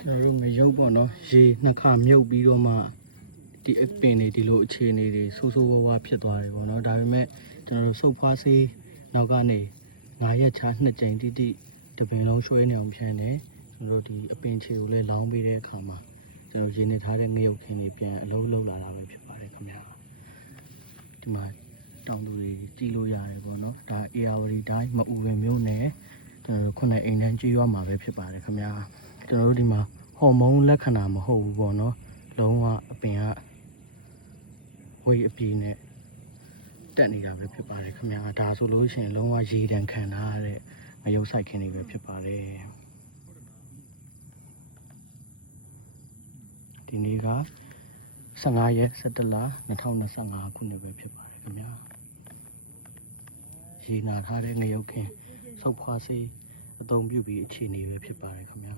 ကျွန်တော်တို့ငရုတ်ပေါ့နော်ရေနှစ်ခါမြုပ်ပြီးတော့မှဒီအပင်တွေဒီလိုအခြေအနေတွေဆိုးဆိုးဝါးဝါဖြစ်သွားတယ်ပေါ့နော်ဒါပေမဲ့ကျွန်တော်တို့စုပ်ဖွားဆေးနောက်ကနေ9ရက်ချာ2ကြိမ်တိတိတပင်လုံးရွှဲနေအောင်ဖြန်းတယ်ကျွန်တော်တို့ဒီအပင်ခြေကိုလည်းလောင်းပေးတဲ့အခါမှာကျွန်တော်ရေနေထားတဲ့ငရုတ်ခင်းတွေပြန်အလုံးလုံးလာတာပဲဖြစ်ပါတယ်ခင်ဗျာဒီမှာတောင်သူတွေကြည့်လို့ရတယ်ပေါ့နော်ဒါအေယာဝတီတိုင်းမအူဝင်မျိုးနယ်ကျွန်တော်တို့ခုနှစ်အိမ်တန်းကြီးရွာမှာပဲဖြစ်ပါတယ်ခင်ဗျာ ကျွန်တော်တို့ဒီမှာဟော်မုန်းလက္ခဏာမဟုတ်ဘူးပေါ့နော်လုံးဝအပင်ကဝိတ်အပီးနဲ့တက်နေတာပဲဖြစ်ပါတယ်ခင်ဗျာဒါဆိုလို့ရှိရင်လုံးဝရေတံခံထားရတဲ့မယုတ်ဆိုင်ခင်းတွေပဲဖြစ်ပါတယ်ဒီနေ့က15ရက်17လ2025ခုနှစ်ပဲဖြစ်ပါတယ်ခင်ဗျာရေနာထားတဲ့ငရုတ်ခင်းစုပ်ဖွားစေးအသုံးပြုပြီးအခြေအနေပဲဖြစ်ပါတယ်ခင်ဗျာ